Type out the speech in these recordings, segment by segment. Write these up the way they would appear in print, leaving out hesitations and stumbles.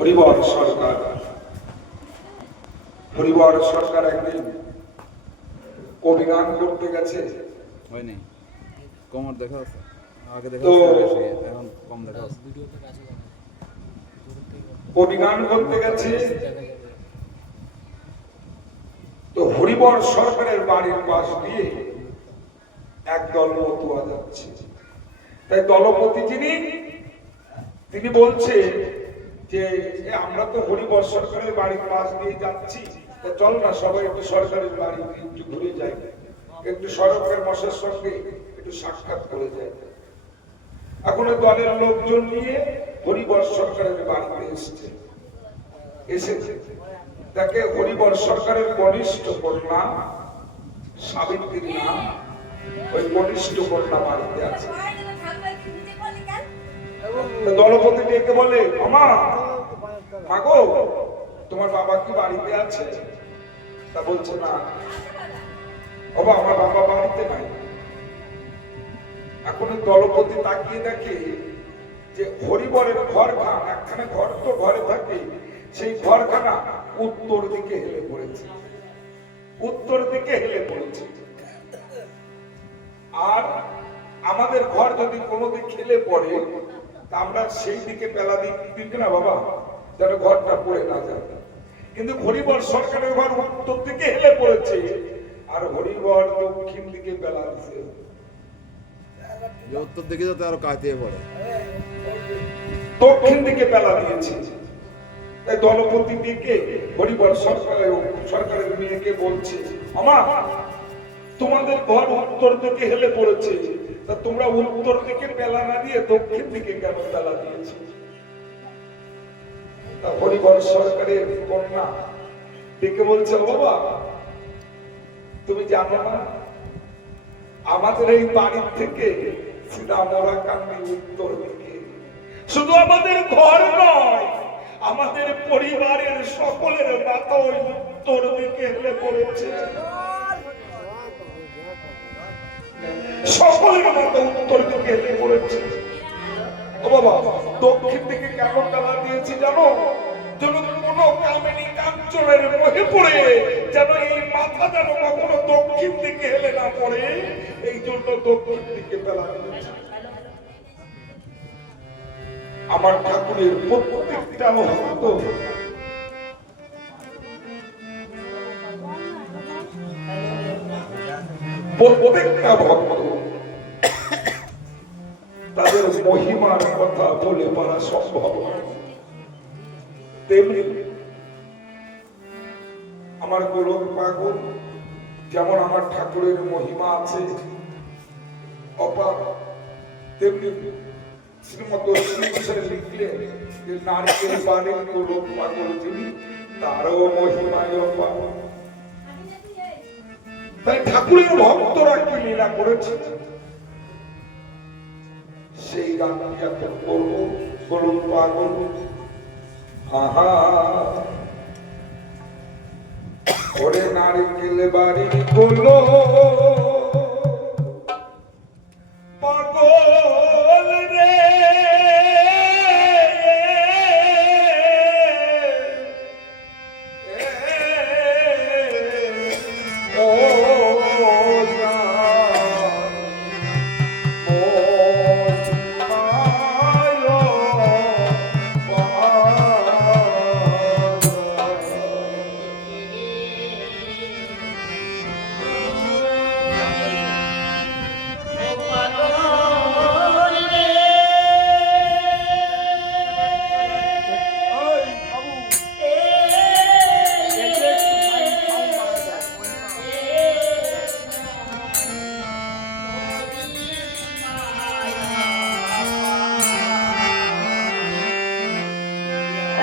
হরিবর সরকার একদিন কবি গান করতে গেছে। হয়নি কমর দেখা আছে, আগে দেখা তো বেশি, এখন কম দেখা আছে। কবি গান করতে গেছে, তো হরিবর সরকারের বাড়ির পাশ দিয়ে একদল মতুয়া যাচ্ছে। তাই দলপতি তিনি বলছে যে আমরা তো হরিবর সরকারের বাড়ির পাশ দিয়ে যাচ্ছি, চল না সবাই একটু সরকারের বাড়ি একটু ঘুরে যাই, একটু সরকারের মশার সঙ্গে একটু সাক্ষাৎ করে যাই। এখন দলের লোকজন নিয়ে হরিবর সরকারের বাড়িতে এসেছে। তাকে হরিবর সরকারের কনিষ্ঠ কন্যা সাবিত্রীর নাম, ওই কনিষ্ঠ কন্যা বাড়িতে আছে। দলপতি ডেকে বলে, মামা মাগো তোমার বাবা কি বাড়িতে আছে? তা বলছে না, বাবা আমার বাবা বাড়িতে নাই। এখন দলপতি তাকিয়ে দেখে যে হরিবরের ঘরখানা, একখানে ঘর তো ঘরে থাকে, সেই ঘরখানা উত্তর দিকে হেলে পড়েছে, উত্তর দিকে হেলে পড়েছে। আর আমাদের ঘর যদি কোনো দিক হেলে পড়ে তা আমরা সেই দিকে পেলা দিক না বাবা, যেন ঘরটা পড়ে না যায়। কিন্তু হরিবর সরকারের ঘর উত্তর দিকে হেলে পড়েছে, আর হরিবর দক্ষিণ দিকে পেলা দিচ্ছে, উত্তর দিকে যাতে আরো কাটিয়ে পড়ে, দক্ষিণ দিকে পেলা দিয়েছে। তাই দলপতি ডেকে হরিবর সরকারের মেয়েকে বলছে, আমা তোমাদের ঘর উত্তর দিকে হেলে পড়েছে, তা তোমরা উত্তর দিকে পেলা না দিয়ে দক্ষিণ দিকে কেন পেলা দিয়েছে? তা হরিবর সরকারের কন্যা ডেকে বলছে, বাবা তুমি জানো না আমাদের এই বাড়ির থেকে সিধা মোরাকান্দি উত্তর দিকে, শুধু আমাদের ঘর নয় আমাদের পরিবারের সকলের মাথা ওই উত্তর দিকে হেলে পড়েছে, সকলের মাথা উত্তর দিকে হেলে পড়েছে। ও বাবা দক্ষিণ দিকে কেন পেলা দিয়েছি জানো? যেন কোনো কামিনী কাঞ্চনের মোহে পড়ে যেন এই মাথা যেন কখনো দক্ষিণ দিকে হেলে না পড়ে, এই জন্য দক্ষিণ দিকে পেলা দিয়েছি। আমার ঠাকুরের প্রত্যেকটা ভক্ত তাদের মহিমার কথা বলে পারা সম্ভব। তেমনি আমার গোলক পাগল, যেমন আমার ঠাকুরের মহিমা আছে অপার, তেমনি শ্রীমত লিখলেন যে নারকেল বাড়ির গোলক পাগল যিনি, তারও মহিমায় অপার। তাই ঠাকুরের ভক্তরা কি লীলা করেছে সেই গানটি এখন করব, গোলক পাগল। আহা ওরে নারকেল বাড়ির গোলক পাগল রে,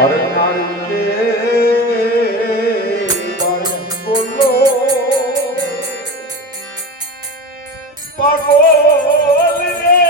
আরে নারকেল বাড়ি গোলক পাগল রে,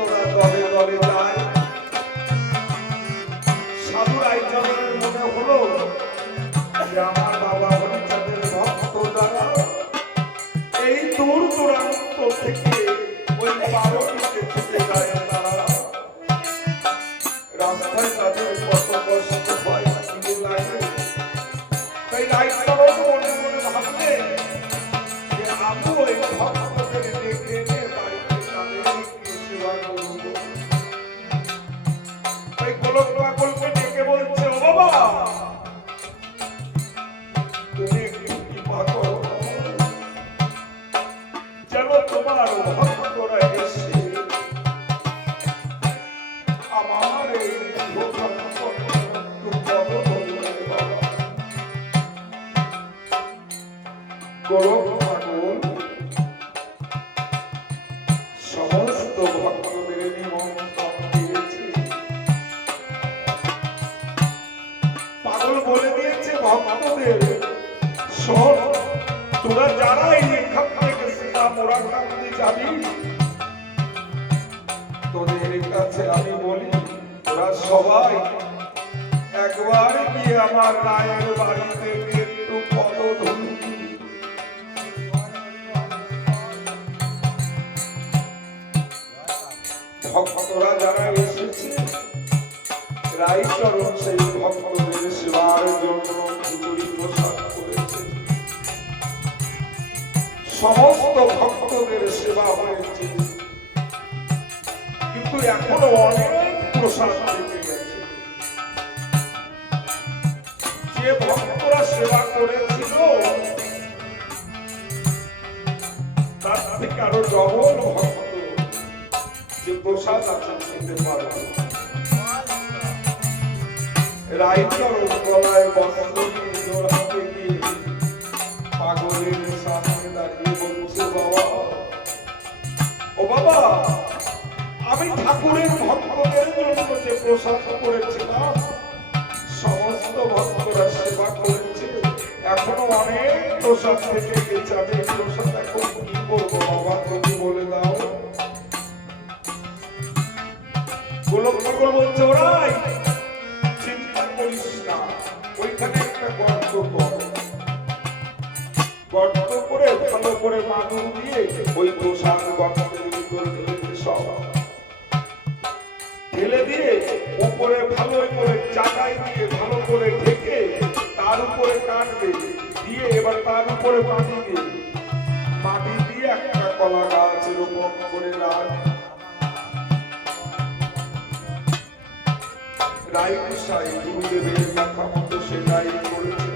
ভক্তরা দলে দলে যায়। সাধু রায়চরণের মনে হলো যে আমার বাবা হরিচাঁদের ভক্ত যারা এই দূর দূরান্ত থেকে ওই পার্বতীকে ছুটে যায়, তারা রাস্তায় তাদের কত কষ্ট হয়, খিদে লাগে। তাই রায়চরণ মনে মনে ভাবলেন যে আমি ওই ভক্তদের ডেকে এনে বাড়িতে তাদেরকে সেবা করব। তাই গোলক পাগলকে ডেকে বলছে, ও বাবা তুমি একটু কৃপা করো যেন তোমার ভক্তরা এসে আমার এই গোলক পাগল সমস্ত ভক্তদের নিমন্ত্রণ দিয়েছে। পাগল বলে দিয়েছে ভক্তদের, শোন তোরা যারা এখান থেকে সীতা মোরাকান্দি যাবি, তোদের কাছে আমি বলি তোরা সবাই একবার গিয়ে আমার রায়ের বাড়িতে একটু পদধূলি দিবি। ভক্তরা যারা এসেছে রায়চরণ সেই ভক্তদের সেবার জন্য খিচুড়ি প্রসাদ করেছে। সমস্ত ভক্তদের সেবা হয়েছে, কিন্তু এখনো অনেক প্রসাদ থেকে গেছে। যে ভক্তরা সেবা করেছিল তার থেকে আরো ডবল ভক্ত যে প্রসাদ আছে খেতে পারবে। রায়চরণ গলায় বস্ত্র নিয়ে জোড়াতে গিয়ে পাগলের সামনে দাঁড়িয়ে বলছে, বাবা ও বাবা আমি ঠাকুরের ভক্তদের জন্য যে প্রসাদ করেছিলাম সমস্ত ভক্তরা সেবা করেছে, এখনো অনেক প্রসাদ থেকে গেছে, আমি এই প্রসাদ এখন কি করবো বাবা তুমি বলে দাও। গোলক পাগল বলছে, ওরাই চিন্তা করিস না, ওইখানে একটা গর্ত কর, গর্ত করে ভালো করে মাদুর দিয়ে ওই প্রসাদ গর্তের ভিতর ঢেলে দিয়ে উপরে ভালো করে চাটাই দিয়ে ভালো করে ঢেকে তার উপরে কাটবে দিয়ে এবার তার উপরে মাটি দিয়ে একটা কলা গাছের উপর করে রাখ। রায়সাই গুরুদেবের কথা মতো সেটাই করেছে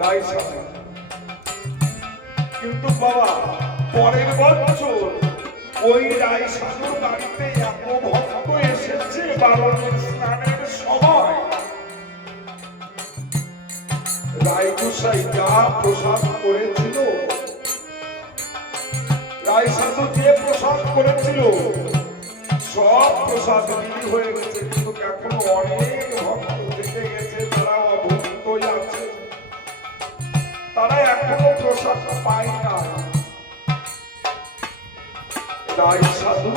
রায়সাই। কিন্তু বাবা পরের বছর ওই রায়সাধুর বাড়িতে এত ভক্ত এসেছে বারণের স্নানের সময়, রায়গোসাই যা প্রসাদ করেছিল, রায়সাধু যে প্রসাদ করেছিল সব প্রসাদ বিলি হয়ে গেছে, কিন্তু এখনো অনেক ভক্ত থেকে গেছে, তারা অভুক্তই আছে, তারা এখনো প্রসাদ পায় না। রায়সাধু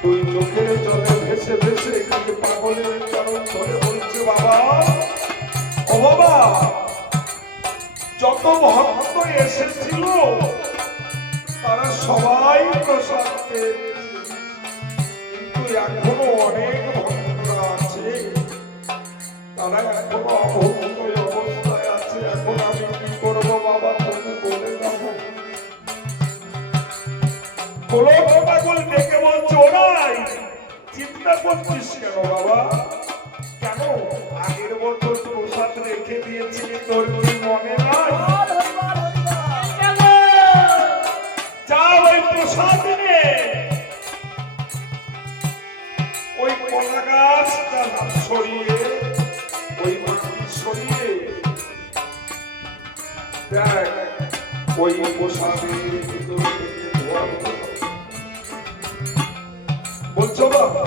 তুই চোখের জলে ভেসে ভেসে এখানে পাগলের চরণ ধরে বলছে, বাবা ও বাবা যত ভক্ত এসেছিল তারা সবাই প্রসাদ পেয়েছে, কিন্তু এখনো অনেক ভক্তরা আছে, তারা এখনো অভুক্ত অবস্থায় আছে, এখন আমি কি করবো বাবা তুমি বলে যাবো। গোলক পাগল ডেকে বলছে, ওরাই চিন্তা করছিস কেন বাবা, কেন আগের বছর প্রসাদ রেখে দিয়েছিলি তোর কি মনে নাই? যা ওই প্রসাদ নে ওই কলা গাছটা সরিয়ে ওই মাটি সরিয়ে দেখ ওই প্রসাদের ভিতরে বলছো বাবা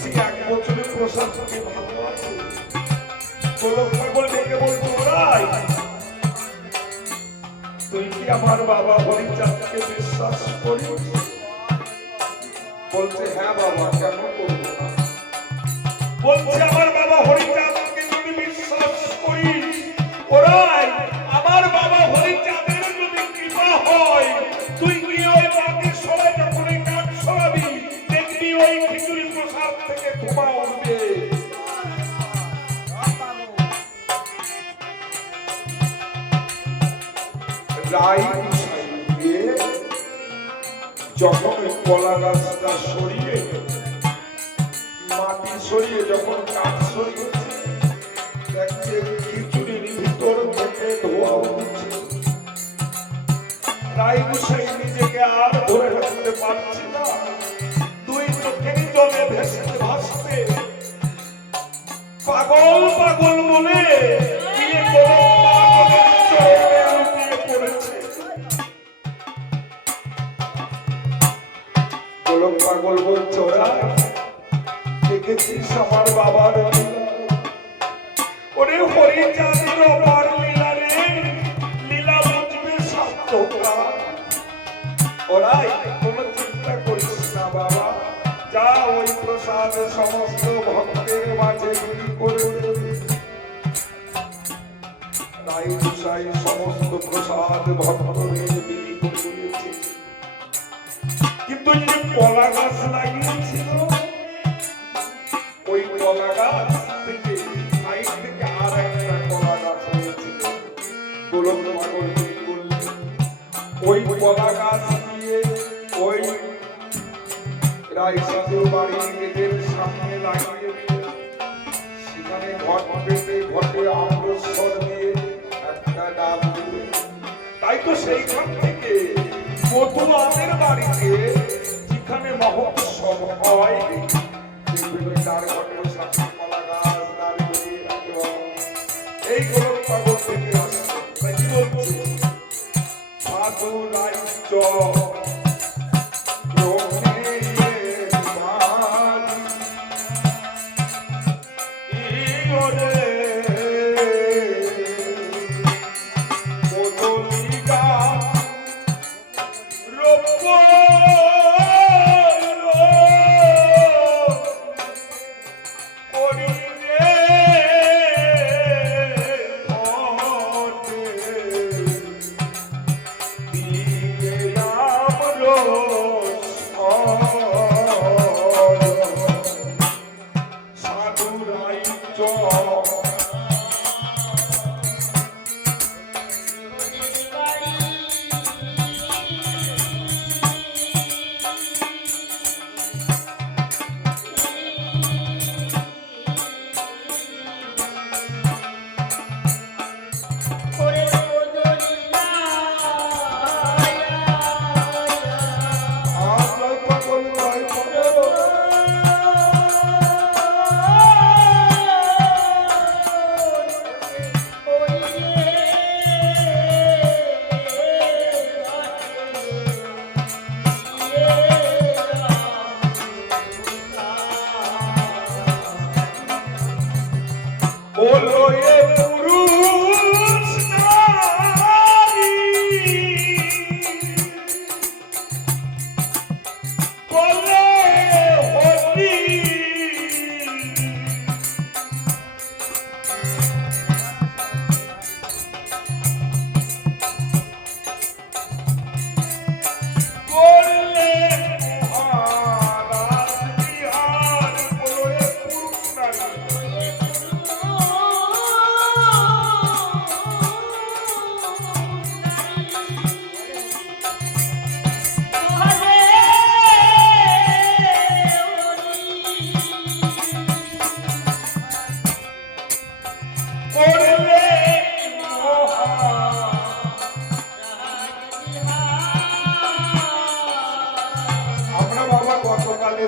সে এক বছরের প্রসাদ থেকে ভালো আছে। গোলক পাগল ডেকে বলছো, ওরাই তুই কি আমার বাবা হরিচাঁদকে বিশ্বাস করিস? বলছে হ্যাঁ বাবা, কেন করবো না? বলছে আমার বাবা হরিচাঁদকে যদি বিশ্বাস করিস, ওরাই আমার বাবা হরিচাঁদের যদি কৃপা হয়, তুই গিয়ে ওই বাকি সবাই যখন এই কাজ সরাবি, দেখবি ওই খিচুড়ি প্রসাদ থেকে ধোঁয়া উঠবে। রাই গিয়ে যখন ওই কলা গাছটা সরিয়ে, মাটি সরিয়ে, যখন কাঠ সরিয়েছে, দেখছে খিচুড়ির ভিতর থেকে ধোঁয়া উঠছে। রাই গোসাই নিজেকে আর ধরে রাখতে পারছে না, দুই চোখেরই জলে ভেসে ভাসতে পাগল পাগল বলে গিয়ে পাগলের চরণে লুটিয়ে পড়েছে। গোলক পাগল বলছে ওরা দেখেছিস আমার বাবার লীলা? ওরে হরিচাঁদের অপার লীলা রে, লীলা বুঝবে সার্থকা। ওরাই কোনো চিন্তা করিস না বাবা, যা ওই প্রসাদ সমস্ত ভক্তের মাঝে বিলি করে দেবে। রাই গোসাই সমস্ত প্রসাদ ভক্তদের বিলি করে দিয়েছে। কিন্তু যে কলা গাছ লাগিয়েছিল, ওই কলা গাছ থেকে সাইড থেকে আর একটা কলা গাছ হয়েছিল। গোলক পাগল বললেন ওই কলা গাছ দিয়ে ওই রায়সাধু বাড়ির গেটের সামনে লাগিয়ে দিয়ে সেখানে ঘট পেতে ঘটে আম্রস্বর দিয়ে একটা ডাব দিবে। তাই তো সেইখান থেকে মধুয়াদের বাড়িতে যেখানে মহোৎসব হয়, তার ঘটের সামনে কলা গাছ দাঁড়িয়ে এই গোলক পাগল থেকে আসছে। তাই কি বলছে? সাধু রাজ্য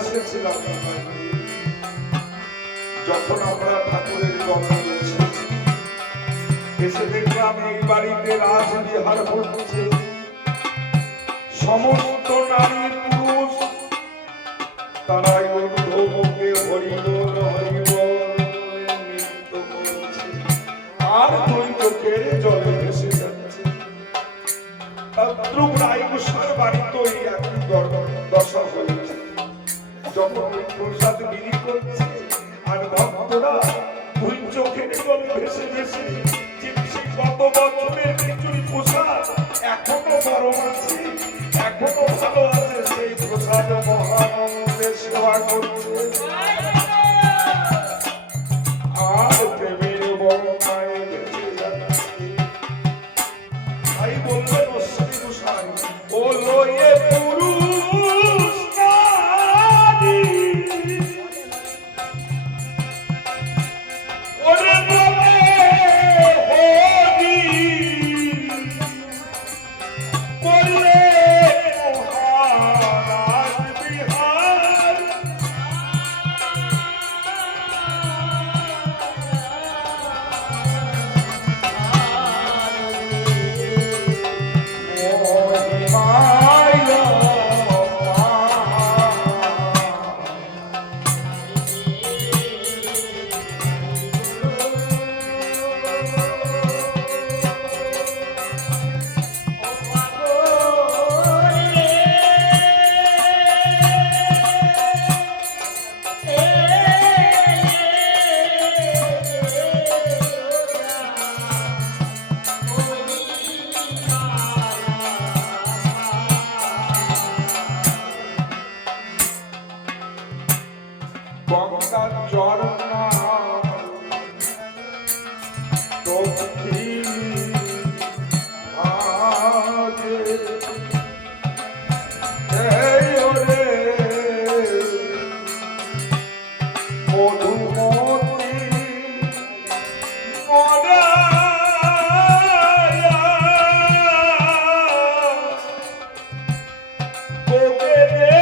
এসেছিলাম যখন আমরা ঠাকুরের জন্ম এসেছি, এসে দেখলাম এই বাড়িতে রাসবিহার হচ্ছে। সমস্ত নারী পুরুষ তারাই ঊর্ধ্বমুখে হরিবোল হরিবোল নৃত্য করছে, আর দুই চোখের জলে ভেসে যাচ্ছে। তদ্রূপ রায়গোসার বাড়িতে একই দশা হয়েছে। যখন ওই প্রসাদ বিলি করছে আর ভক্তরা দুই চোখের জল ভেসে ভেসে যে সেই গত বছরের খিচুড়ি প্রসাদ এখনো গরম আছে, এখনো ভালো আছে, সেই প্রসাদ মহানন্দের সেবা করছে। আর প্রেমের বন্যায় ভেসে যাচ্ছে। তাই বললেন অশ্বিনী গোসাই, ও লয়ে পুরুষ নারী, ওরে বলে হরি, বললে মহারাজ বিহার, গঙ্গা চরণা দক্ষিণ ভাগে, এই ওরে মধুমতি মরায়া গোপেরে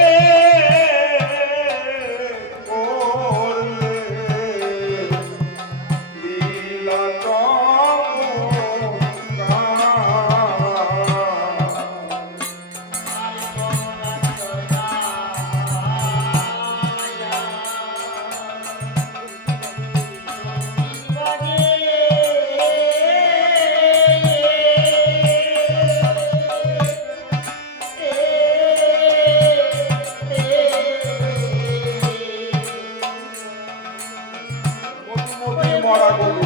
মরা গরু।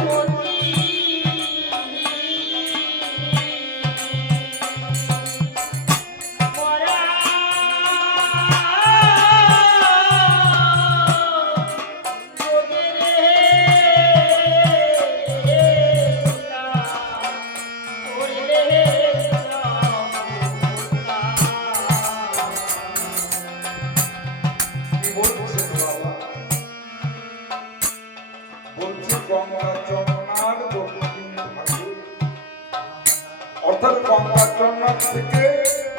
অর্থাৎ গঙ্গা চন্নার থেকে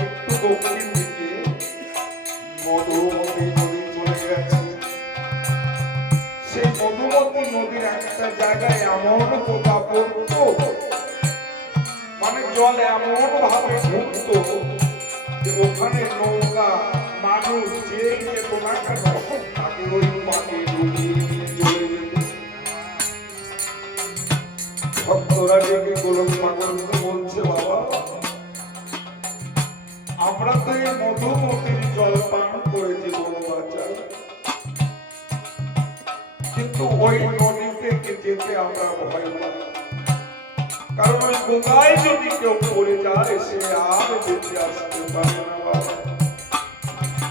একটু দক্ষিণ দিকে মধুমতি নদী চলে গেছে। সেই মধুমতি নদীর একটা জায়গায় এমন পোকা পড়তো, মানে জল এমন ভাবে ঘুরতো যে ওখানে নৌকা মানুষ যে যেত না কেন তাকে ওই পানি ডুবিয়ে নিয়ে চলে যেত। ভক্তরা ডেকে গোলক পাগলকে বলছে, বাবা আমরা তো এই মধুমতির জল পান করেছি বড় বাচ্চা, কিন্তু ওই নদীতে যেতে আমরা ভয় পাই, কারণ ওই গঙ্গায় যদি কেউ পড়ে যায় সে আর বেঁচে আসতে পারে না। বাবা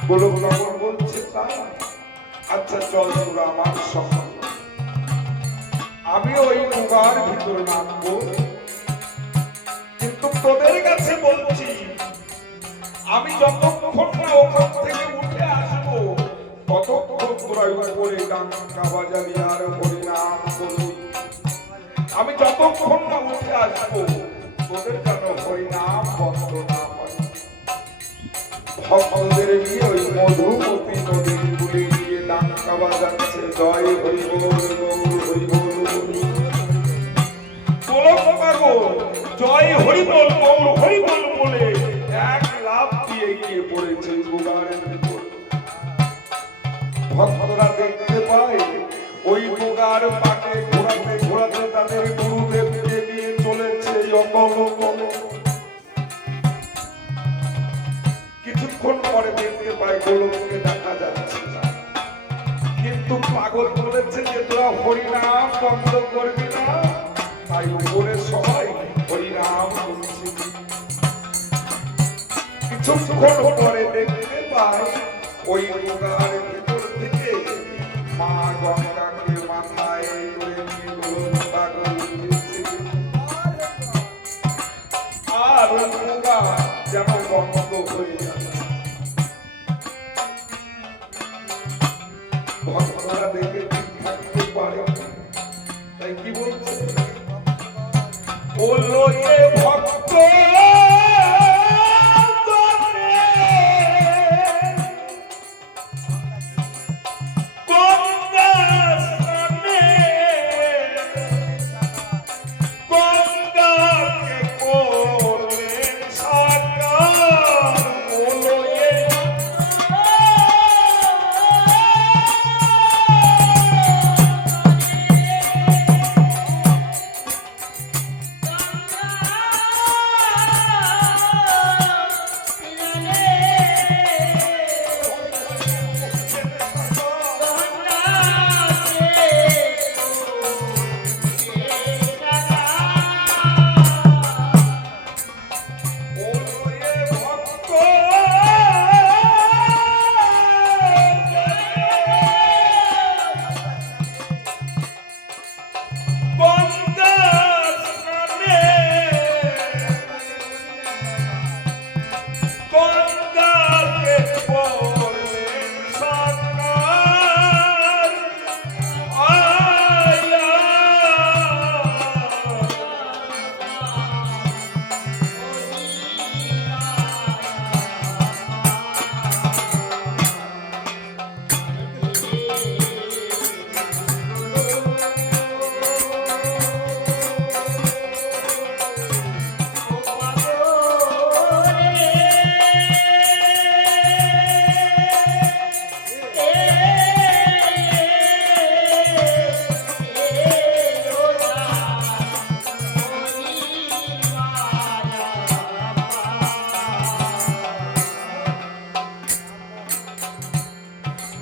গোলক পাগল বলছে, তাই আচ্ছা চল তোরা আমার সঙ্গে, আমি ওই গঙ্গার ভিতর নামবো, কিন্তু তোদের কাছে বলছি আমি যতক্ষণ না ওখান থেকে উঠে আসবো ততক্ষণ তোরা উপরে ডাঙ্কা বাজাবি আর হরিনাম করবি। আমি যতক্ষণ না উঠে আসবো তোদের যেন হরিনাম বন্ধ না হয়। ভক্তদের নিয়ে ওই মধুমতি নদীর কূলে গিয়ে ডাঙ্কা বাজাচ্ছে, জয় হরি বল গৌর হরি বল। জয় হরি বল গৌর হরি বল বলে এক লাফ দিয়ে গিয়ে পড়েছে গোগারের ভিতর। ভক্তরা দেখতে পায় ওই গোগার পাকে ঘোরাতে ঘোরাতে তাদের গুরুদেবকে নিয়ে চলেছে অকল কল। কিছুক্ষণ পরে দেখতে পায় গোলককে দেখা যাচ্ছে না। কিন্তু পাগল বলেছে যে তোরা হরিনাম বন্ধ করবি না, তাই উপরে সবাই হরিনাম করছে। কিছুক্ষণ পরে দেখতে পাই ওই নৌকার ভিতর থেকে মা গঙ্গাকে মাথায় করে নিয়ে পাগল দিচ্ছে। আর ওই নৌকা যেন বন্ধ হয়ে যাচ্ছে। ভক্তরা দেখে ঠিক থাকতে পারে, তাই কি বলছে, বললো এ ভক্ত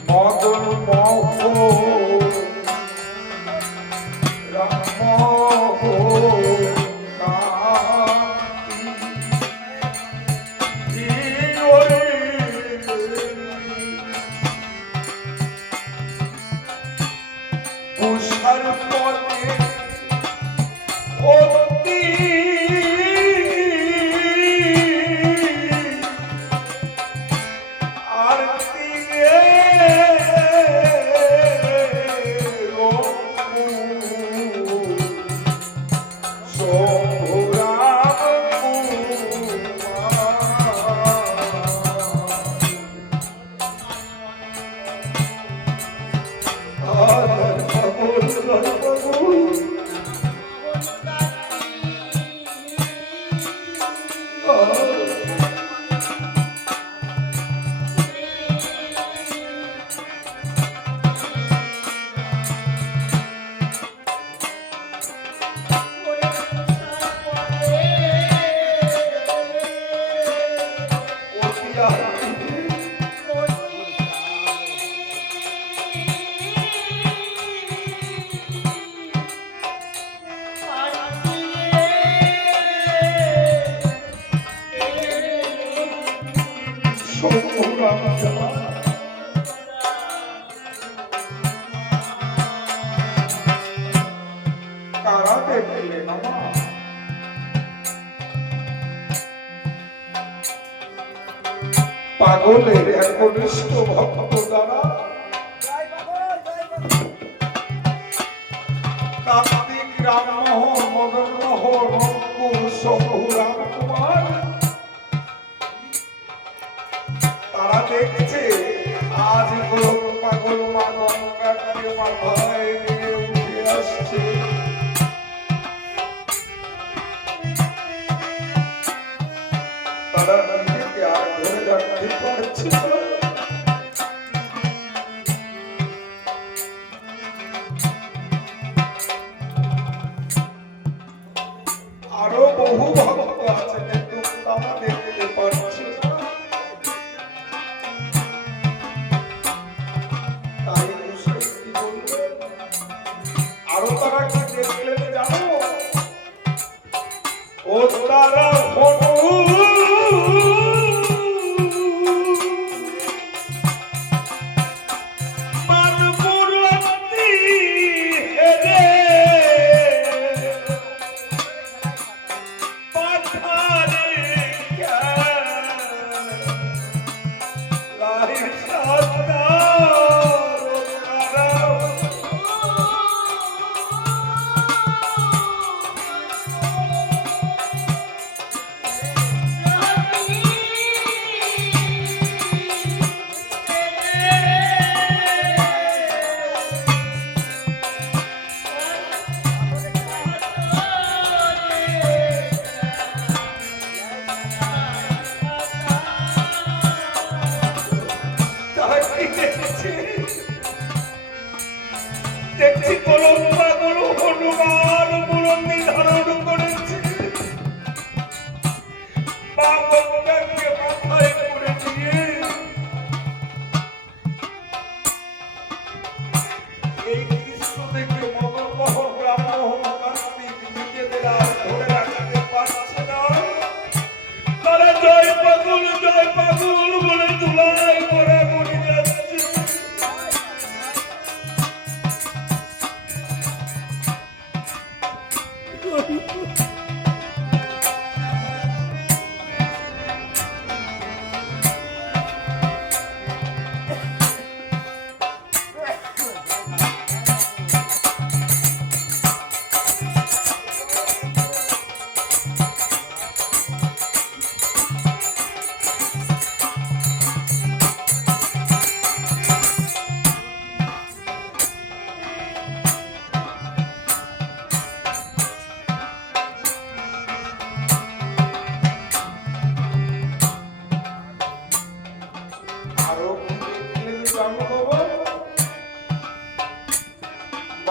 মদন মোহন রামমোহন কান্তি ওরে উষার পথে অতি পাগলের একনিষ্ঠ ভক্ত দ্বারা কার্তিক রামমোহন মদন মোহন অঙ্কুর শম্ভু রামকুমার তারা দেখছে আজ পাগল মা গঙ্গাকে মাথায় নিয়ে উঠে আসছে। তারা নিজেকে আর ধরে রাখতে পারছে না। আরো বহু ভক্ত আছে কিন্তু তারা দেখতে পারছে না। তাই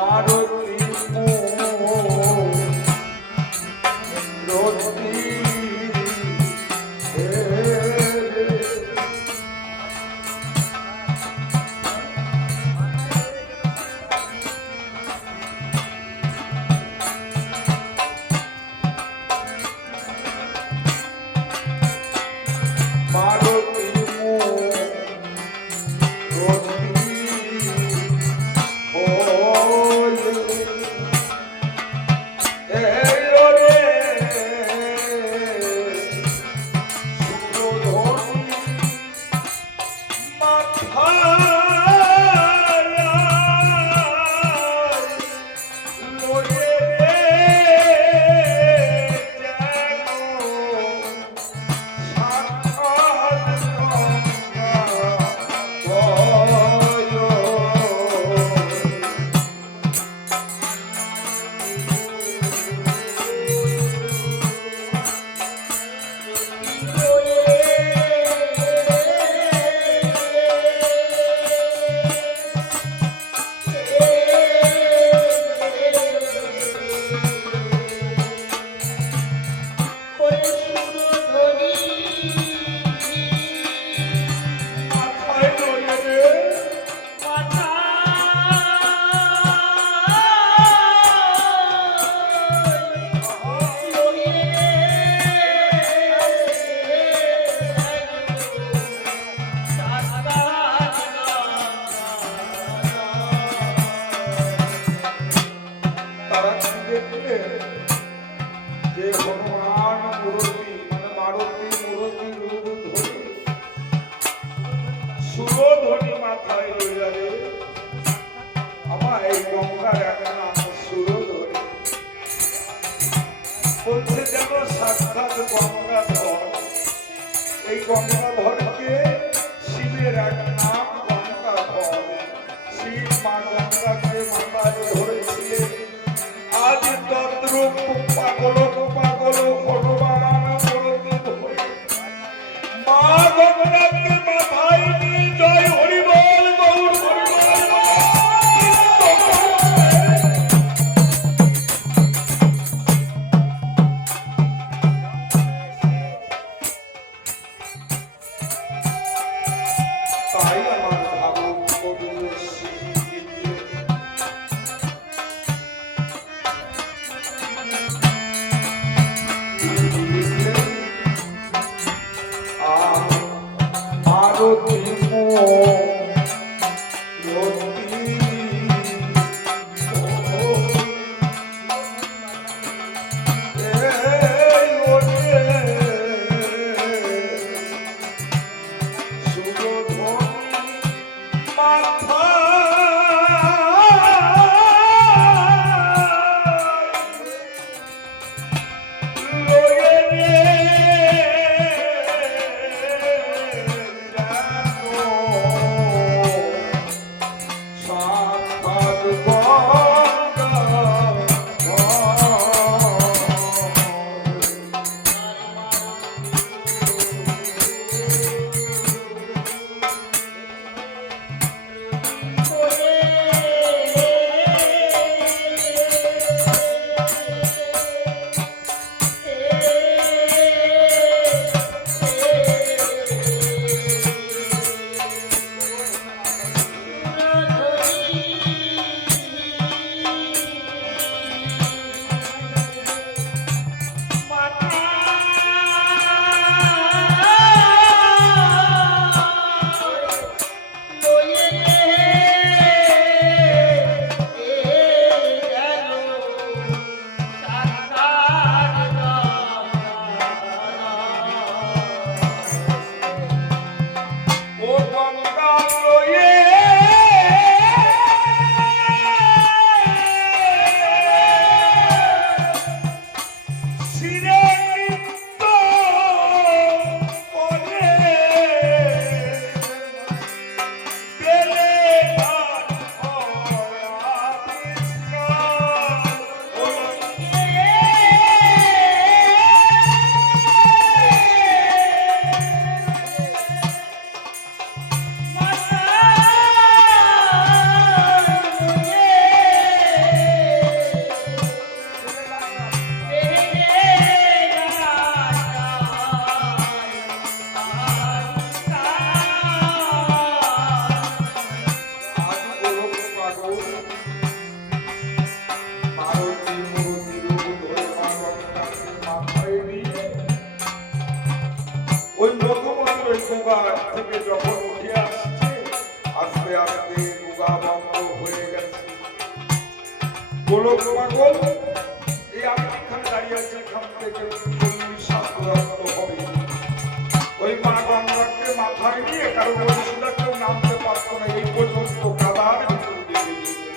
মারুতি রতি মারুতি যে হনুমান মূরতি মানে মারুতি মূরতি রূপ ধরে সুরধ্বনি মাথায় লইয়া রে আমার এই গঙ্গার এক নাম সুরধ্বনি বলছে যেন সাক্ষাৎ গঙ্গাধর। এই গঙ্গাধরকে শিবের এক নাম গঙ্গাধর। শিব মা গঙ্গাকে মাথায় ধরেছিলেন। আজ তদ্রূপ পাগল পাগল হনুমান মূরতি ধরে মা গঙ্গাকে মাথায় নিয়ে জয় হরি বল গৌর হরি তাই আমার ভাগবত কবির মারুতি বাজার থেকে যখন উঠে আসছে, আস্তে আস্তে দুগা বন্ধ হয়ে গেছে। গোলক পাগল এই আমি এখানে দাঁড়িয়ে আছি, এখান থেকে 40 দূরত্ব হবে। ওই মা গঙ্গাকে মাথায় নিয়ে কারণ ওই সুদা কেউ নামতে পারতো না, এই পর্যন্ত কাদার ভিতরে ঢুকে গিয়েছে।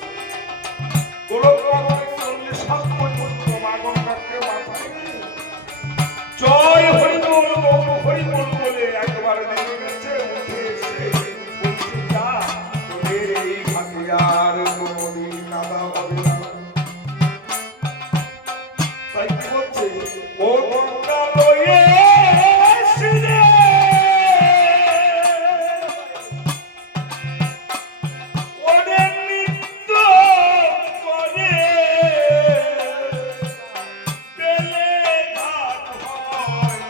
গোলক পাগল 40 পর্যন্ত মা গঙ্গাকে মাথায় নিয়ে জয় হরিবোল ওম হরিবোল বলে একবার নেমে গেছে। উঠে এসে বলছে, যা তোদের এই ঘাটে আর কোনোদিন কাদা হবে না। তাই কি বলছে, ও গঙ্গা লয়ে এসেছিলে, ওরে নিত্য করে পেলে ঘাট হয়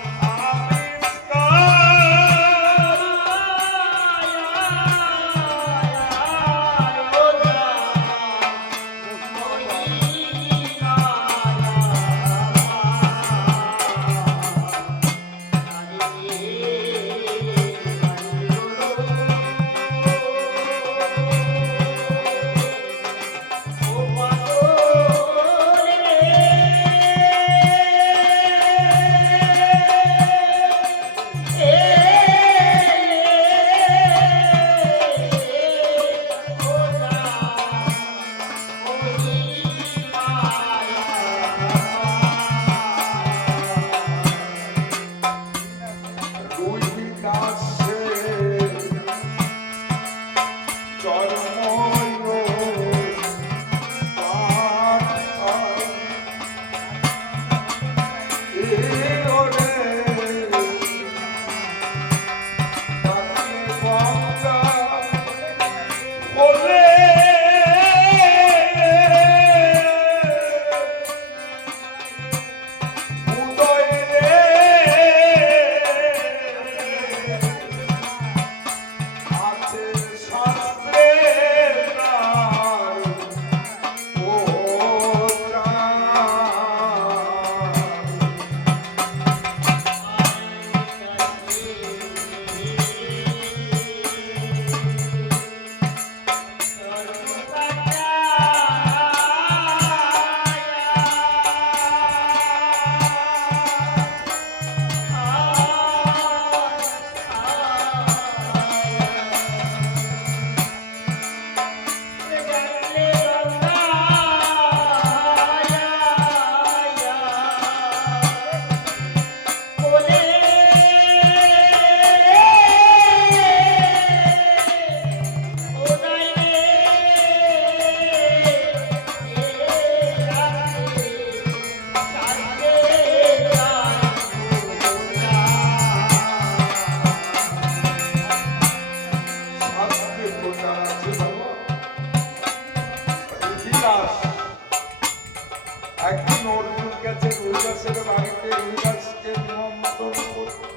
একদিন অর্জুন গেছে রবিদাসের বাড়িতে, রবিদাসকে নিমন্ত্রণ করতে।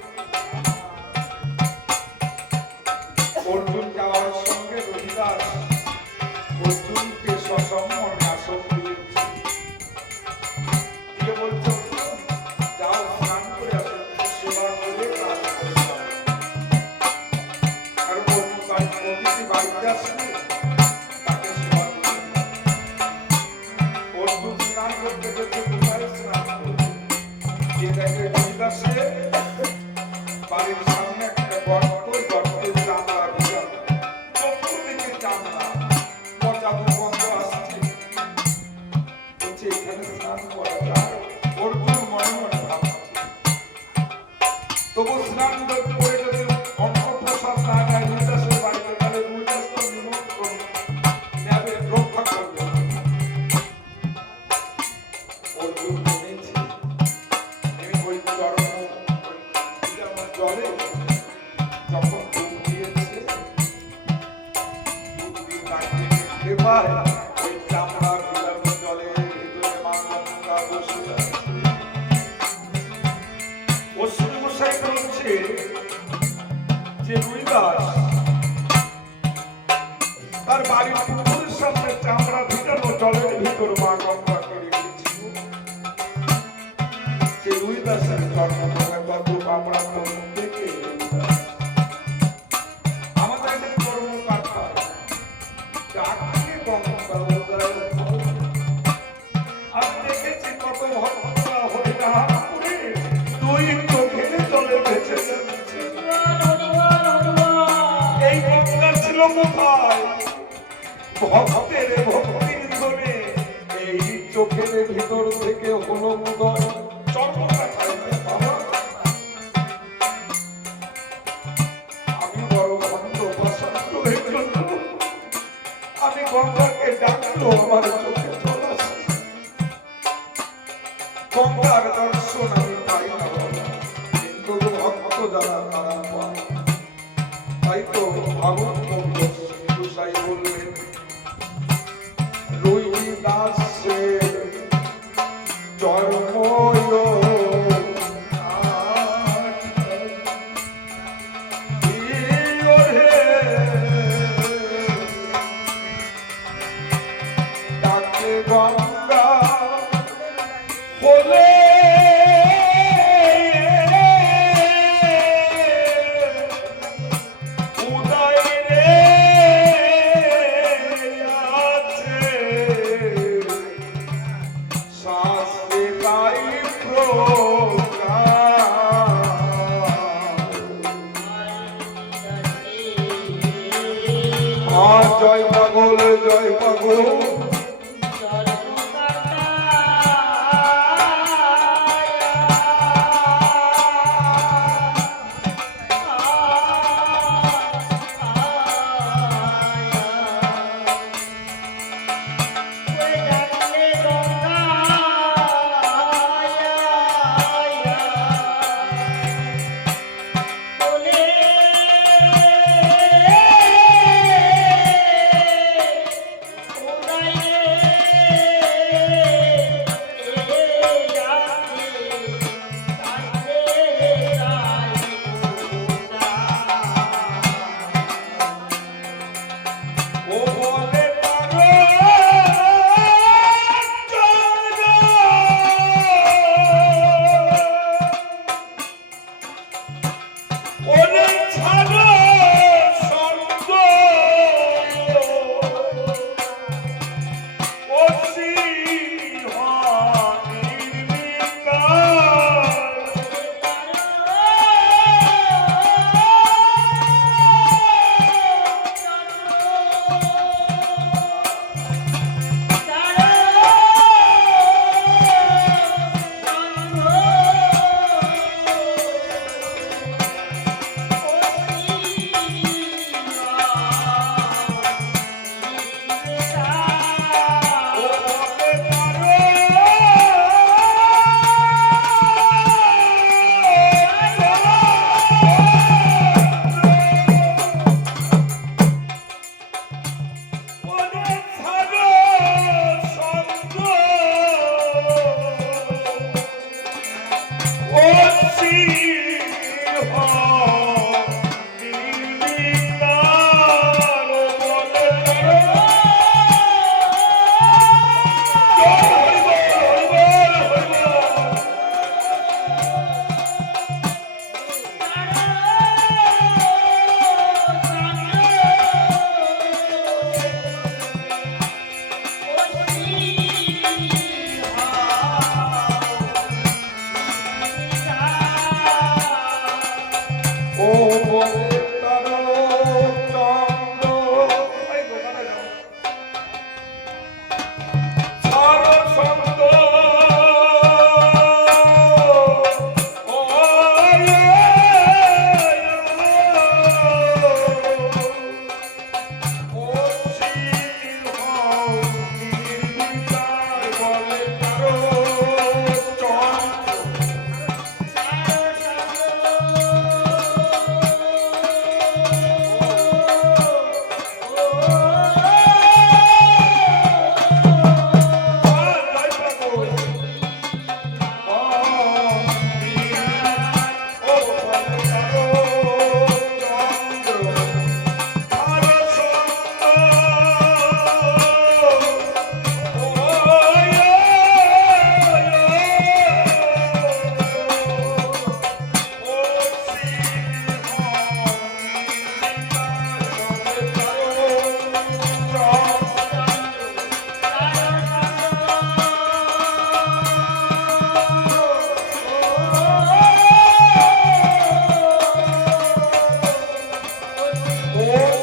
অর্জুন যাওয়ার সঙ্গে রবিদাস অর্জুনকে সসম্মান আসন দিয়েছে, দিয়ে বলছে, যাও স্নান করে আসো, সেবা করে কাজ করে যাও। আর অর্জুন বাড়িতে আসলে তাকে সেবা দিতে। অর্জুন স্নান করতে করতে কোথায় স্নান করবে, যে দেখে রবিদাসে বাড়ির সামনে একটা গর্ত, গর্তের চামড়া ভিজানো, চতুর্দিকে চামড়া, পচা দুর্গন্ধ আসছে। বলছে এখানে স্নান করা যায়। অর্জুন মনে মনে ভাবছে, তবু স্নান করে যদি অন্নপ্রসাদ না নেয় রবিদাসের বাড়িতে, তাহলে রবিদাস তো নিমন্ত্রণ নেবে, রক্ষা করবে। অর্জুন বলেছে, আমি ওই চরম জলে যখন ডুব দিয়েছে, ডুব দিয়ে তাকে দেখতে পায় ওই চামড়া ভিজানো জলের ভিতরে মা গঙ্গা বসে আছে। অশ্বিনী মশাই বলছে যে রবিদাস তার বাড়ির পুকুরের সামনে চামড়া ভিজানো জলের ভিতর মা গঙ্গাকে রেখেছিল। সে রবিদাসের জন্ম কত আমরা দেখে কোথায়? ভক্তের ভক্তির জন্যে এই চোখের ভিতর থেকে হলো উদয়। চর্মটা খাইতে বাবা, আমি বড় ভক্ত প্রশান্ত হয়ে জন্য আমি গঙ্গাকে ডাকলো, আমার চোখে জল আসে। গঙ্গার দর্শন আমি পাই না বাবা, কিন্তু ভক্ত যারা তারা পায়। তাই তো ভাগবত গোসাই বললেন, রবিদাসের জন্ময় ডাকে গঙ্গা বলে উদয় রে আছে শাস্ত্রে গাই জয় পাগল, জয় পাগল। Oh